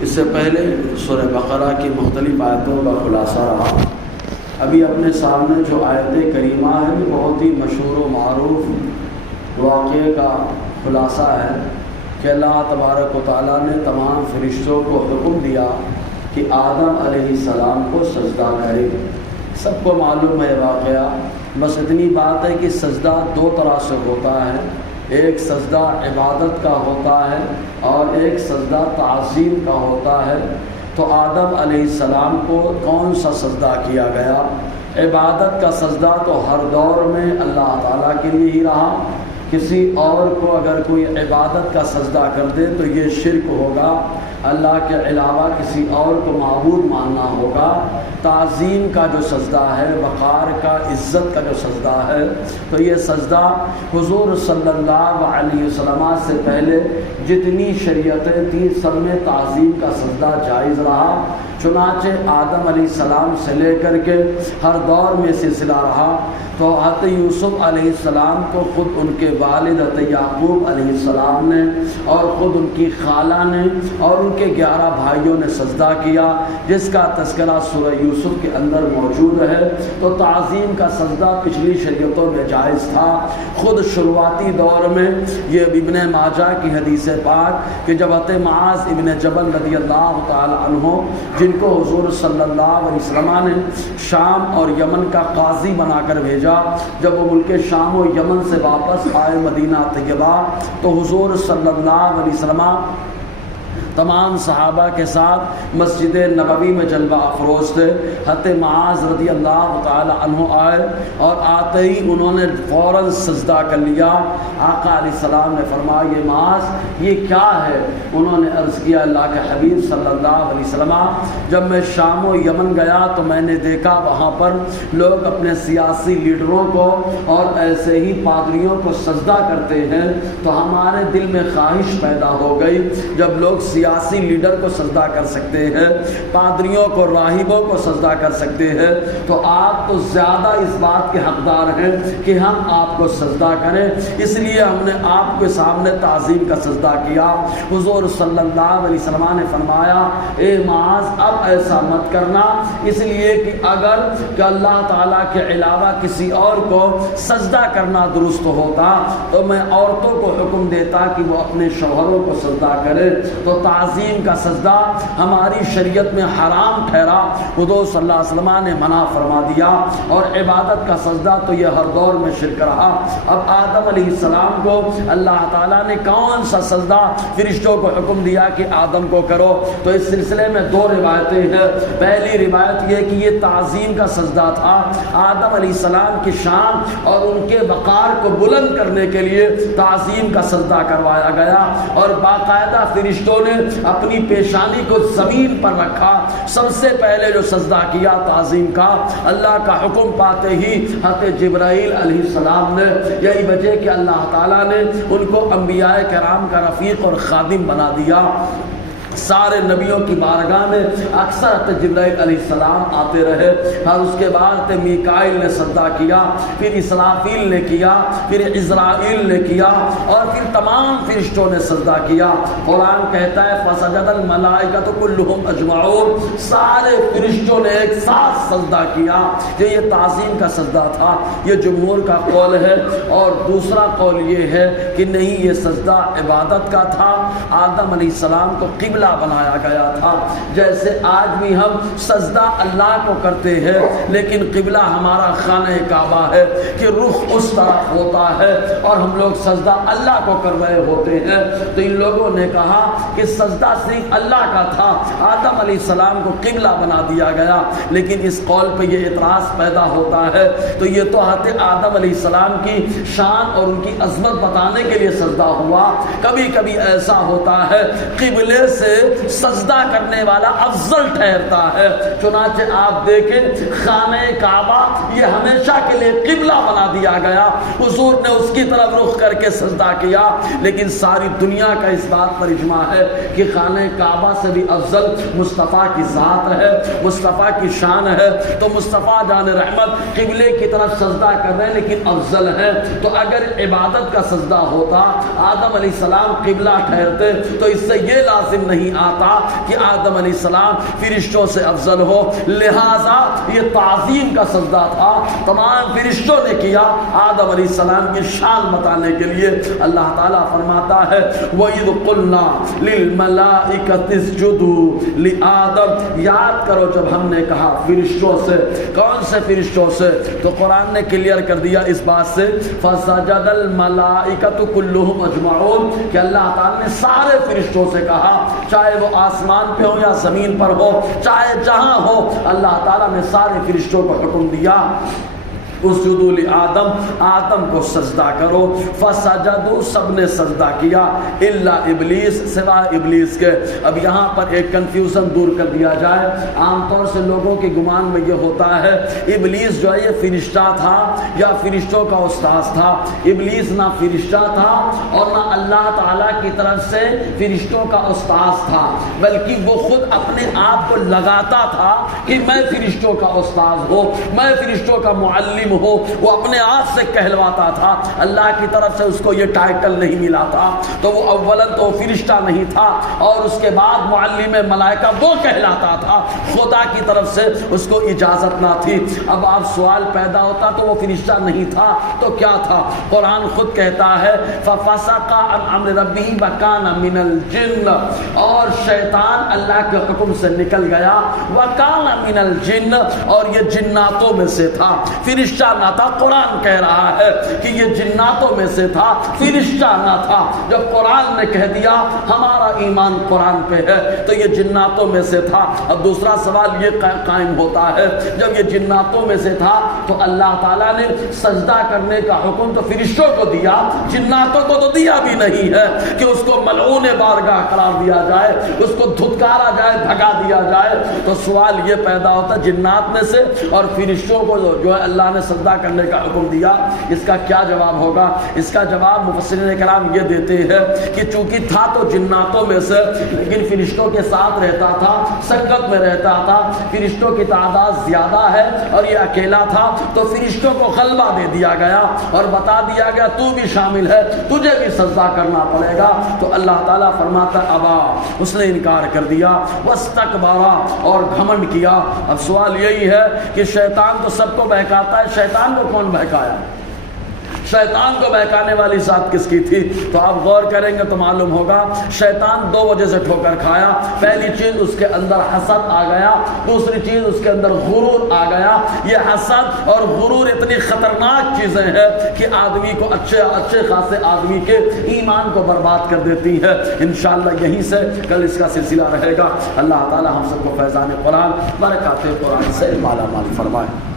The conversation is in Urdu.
اس سے پہلے سورہ بقرہ کی مختلف آیتوں کا خلاصہ رہا۔ ابھی اپنے سامنے جو آیت کریمہ ہے یہ بہت ہی مشہور و معروف واقعے کا خلاصہ ہے کہ اللہ تبارک و تعالیٰ نے تمام فرشتوں کو حکم دیا کہ آدم علیہ السلام کو سجدہ کرے۔ سب کو معلوم ہے واقعہ، بس اتنی بات ہے کہ سجدہ دو طرح سے ہوتا ہے، ایک سجدہ عبادت کا ہوتا ہے اور ایک سجدہ تعظیم کا ہوتا ہے۔ تو آدم علیہ السلام کو کون سا سجدہ کیا گیا؟ عبادت کا سجدہ تو ہر دور میں اللہ تعالیٰ کے لیے ہی رہا۔ کسی اور کو اگر کوئی عبادت کا سجدہ کر دے تو یہ شرک ہوگا، اللہ کے علاوہ کسی اور کو معبود ماننا ہوگا۔ تعظیم کا جو سجدہ ہے، وقار کا، عزت کا جو سجدہ ہے، تو یہ سجدہ حضور صلی اللہ علیہ وسلم سے پہلے جتنی شریعتیں تھیں سب میں تعظیم کا سجدہ جائز رہا۔ چنانچہ آدم علیہ السلام سے لے کر کے ہر دور میں سلسلہ رہا۔ تو حضرت یوسف علیہ السلام کو خود ان کے والد حضرت یعقوب علیہ السلام نے اور خود ان کی خالہ نے اور ان کے 11 بھائیوں نے سجدہ کیا، جس کا تذکرہ سورہ یوسف کے اندر موجود ہے۔ تو تعظیم کا سجدہ پچھلی شریعتوں میں جائز تھا۔ خود شروعاتی دور میں یہ ابن ماجہ کی حدیث پاک کہ جب حضرت معاذ ابن جبل رضی اللہ تعالی عنہ، جن کو حضور صلی اللہ علیہ وسلم نے شام اور یمن کا قاضی بنا کر بھیجا، جب وہ ملک شام و یمن سے واپس آئے مدینہ طیبہ تو حضور صلی اللہ علیہ وسلم تمام صحابہ کے ساتھ مسجد نبوی میں جلوہ افروز تھے۔ حضرت معاذ رضی اللہ تعالی عنہ آئے اور آتے ہی انہوں نے فوراً سجدہ کر لیا۔ آقا علیہ السلام نے فرمایا یہ معاذ یہ کیا ہے؟ انہوں نے عرض کیا اللہ کے حبیب صلی اللہ علیہ وسلم جب میں شام و یمن گیا تو میں نے دیکھا وہاں پر لوگ اپنے سیاسی لیڈروں کو اور ایسے ہی پادریوں کو سجدہ کرتے ہیں، تو ہمارے دل میں خواہش پیدا ہو گئی جب لوگ سیاسی لیڈر کو سجدہ کر سکتے ہیں، پادریوں کو، راہبوں کو سجدہ کر سکتے ہیں، تو آپ تو زیادہ اس بات کے حقدار ہیں کہ ہم آپ کو سجدہ کریں۔ اس لیے ہم نے آپ کے سامنے تعظیم کا سجدہ کیا۔ حضور صلی اللہ علیہ وسلم نے فرمایا اے معاذ اب ایسا مت کرنا، اس لیے کہ اگر کہ اللہ تعالیٰ کے علاوہ کسی اور کو سجدہ کرنا درست ہوتا تو میں عورتوں کو حکم دیتا کہ وہ اپنے شوہروں کو سجدہ کرے۔ تو تعظیم کا سجدہ ہماری شریعت میں حرام ٹھہرا، حضور صلی اللہ علیہ وسلم نے منع فرما دیا۔ اور عبادت کا سجدہ تو یہ ہر دور میں شرک رہا۔ اب آدم علیہ السلام کو اللہ تعالیٰ نے کون سا سجدہ فرشتوں کو حکم دیا کہ آدم کو کرو؟ تو اس سلسلے میں دو روایتیں ہیں۔ پہلی روایت یہ کہ یہ تعظیم کا سجدہ تھا، آدم علیہ السلام کی شان اور ان کے وقار کو بلند کرنے کے لیے تعظیم کا سجدہ کروایا گیا، اور باقاعدہ فرشتوں نے اپنی پیشانی کو زمین پر رکھا۔ سب سے پہلے جو سجدہ کیا تعظیم کا، اللہ کا حکم پاتے ہی حضرت جبرائیل علیہ السلام نے، یہی وجہ کہ اللہ تعالیٰ نے ان کو انبیاء کرام کا رفیق اور خادم بنا دیا۔ سارے نبیوں کی بارگاہ میں اکثر حضرت جبرائیل علیہ السلام آتے رہے، اور اس کے بعد حضرت میکائیل نے سجدہ کیا، پھر اسرافیل نے کیا، پھر عزرائیل نے کیا، اور پھر تمام فرشتوں نے سجدہ کیا۔ قرآن کہتا ہے فسجد الملائکۃ کلھم اجمعون، سارے فرشتوں نے ایک ساتھ سجدہ کیا۔ یہ تعظیم کا سجدہ تھا، یہ جمہور کا قول ہے۔ اور دوسرا قول یہ ہے کہ نہیں، یہ سجدہ عبادت کا تھا، آدم علیہ السلام کو قبلہ بنایا گیا تھا۔ جیسے آج بھی ہم سجدہ اللہ کو کرتے ہیں، لیکن قبلہ ہمارا خانہ کعبہ ہے کہ رخ اس طرف ہوتا ہے اور ہم لوگ سجدہ اللہ کو کر رہے ہوتے ہیں۔ تو ان لوگوں نے کہا کہ سجدہ صرف اللہ کا تھا، آدم علیہ السلام کو قبلہ بنا دیا گیا، لیکن اس قول پہ یہ اعتراض پیدا ہوتا ہے تو یہ تو حضرت آدم علیہ السلام کی شان اور ان کی عظمت بتانے کے لیے سجدہ ہوا۔ کبھی کبھی ایسا ہوتا ہے قبلے سے سجدہ کرنے والا افضل ٹھہرتا ہے۔ چنانچہ آپ دیکھیں خانہ کعبہ یہ ہمیشہ کے لیے قبلہ بنا دیا گیا، حضور نے اس کی طرف رخ کر کے سجدہ کیا، لیکن ساری دنیا کا اس بات پر اجماع ہے کہ خانہ کعبہ سے بھی افضل مصطفیٰ کی ذات ہے، مصطفیٰ کی شان ہے۔ تو مصطفیٰ جان رحمت قبلے کی طرف سجدہ کر رہے ہیں لیکن افضل ہے۔ تو اگر عبادت کا سجدہ ہوتا آدم علیہ السلام قبلہ ٹھہرتے تو اس سے یہ لازم نہیں نہیں آتا کہ آدم علیہ السلام فرشتوں سے افضل ہو، لہٰذا یہ تعظیم کا سجدہ تھا، تمام فرشتوں نے کیا آدم علیہ السلام کی شان بتانے کے لیے۔ اللہ تعالیٰ فرماتا ہے وَإِذْ قُلْنَا لِلْمَلَائِكَةِ اسْجُدُوا لِآدَمَ، یاد کرو جب ہم نے کہا فرشتوں سے، کون سے فرشتوں سے؟ تو قرآن نے کلیئر کر دیا اس بات سے فَسَجَدَ الْمَلَائِكَةُ كُلُّهُمْ أَجْمَعُونَ کہ اللہ تعالیٰ نے سارے فرشتوں سے کہا، چاہے وہ آسمان پہ ہو یا زمین پر ہو، چاہے جہاں ہو، اللہ تعالیٰ نے سارے فرشتوں کو حکم دیا اسجدوا لآدم، آدم کو سجدہ کرو، فسجدوا، سب نے سجدہ کیا، الا ابلیس، سوائے ابلیس کے۔ اب یہاں پر ایک کنفیوژن دور کر دیا جائے، عام طور سے لوگوں کے گمان میں یہ ہوتا ہے ابلیس جو ہے یہ فرشتہ تھا یا فرشتوں کا استاذ تھا۔ ابلیس نہ فرشتہ تھا اور نہ اللہ تعالیٰ کی طرف سے فرشتوں کا استاذ تھا، بلکہ وہ خود اپنے آپ کو لگاتا تھا کہ میں فرشتوں کا استاذ ہوں، میں فرشتوں کا معلم ہو، وہ اپنے آپ سے کہلواتا تھا، اللہ کی طرف سے اس کو یہ ٹائٹل نہیں ملا تھا، تو وہ اولاً تو فرشتہ نہیں تھا اور اس کے بعد معلم ملائکہ وہ کہلاتا تھا، خدا کی طرف سے اس کو اجازت نہ تھی۔ اب آپ سوال پیدا ہوتا تو وہ فرشتہ نہیں تھا تو کیا تھا؟ قرآن خود کہتا ہے فَفَسَقَ عَنْ أَمْرِ رَبِّهِ وَكَانَ مِنَ الْجِنِّ، اور شیطان اللہ کے حکم سے نکل گیا، وَكَانَ مِنَ الْجِنِّ، اور یہ جناتوں میں سے تھا، فرشتہ نہ تھا۔ قرآن کہہ رہا ہے کہ یہ جناتوں میں سے تھا، فرشتہ نہ تھا۔ جب قرآن نے کہہ دیا ہمارا ایمان قرآن پہ ہے تو یہ جناتوں میں سے تھا۔ اب دوسرا سوال یہ قائم ہوتا ہے جب یہ جناتوں میں سے تھا تو اللہ تعالیٰ نے سجدہ کرنے کا حکم تو فرشتوں کو دیا، جناتوں کو تو دیا بھی نہیں ہے کہ اس کو ملعون بارگاہ قرار دیا جائے، اس کو دھتکارا جائے، بھگا دیا جائے۔ تو سوال یہ پیدا ہوتا ہے جنات میں سے اور فرشتوں کو جو ہے اللہ نے سجدہ کرنے کا حکم دیا، اس کا کیا جواب ہوگا؟ اس کا جواب مفسرین کرام یہ دیتے ہیں کہ چونکہ تھا تو جناتوں میں سے لیکن فرشتوں کے ساتھ رہتا تھا، سنگت میں رہتا تھا، فرشتوں کی تعداد زیادہ ہے اور یہ اکیلا تھا تو فرشتوں کو غلبہ دے دیا گیا اور بتا دیا گیا تو بھی شامل ہے، تجھے بھی سجدہ کرنا پڑے گا۔ تو اللہ تعالیٰ فرماتا ابا، اس نے انکار کر دیا، واستکبارا، اور گھمنڈ کیا۔ اب سوال یہی ہے کہ شیطان تو سب کو بہکاتا ہے، شیطان کو کون بہکایا؟ شیطان کو بہکانے والی ذات کس کی تھی؟ تو آپ غور کریں گے تو معلوم ہوگا شیطان دو وجہ سے ٹھوکر کھایا۔ پہلی چیز اس کے اندر حسد آ گیا، دوسری چیز اس کے اندر غرور آ گیا۔ یہ حسد اور غرور اتنی خطرناک چیزیں ہیں کہ آدمی کو اچھے خاصے آدمی کے ایمان کو برباد کر دیتی ہے۔ انشاءاللہ یہیں سے کل اس کا سلسلہ رہے گا۔ اللہ تعالی ہم سب کو فیضان قرآن، برکات قرآن سے مالا مال فرمائے۔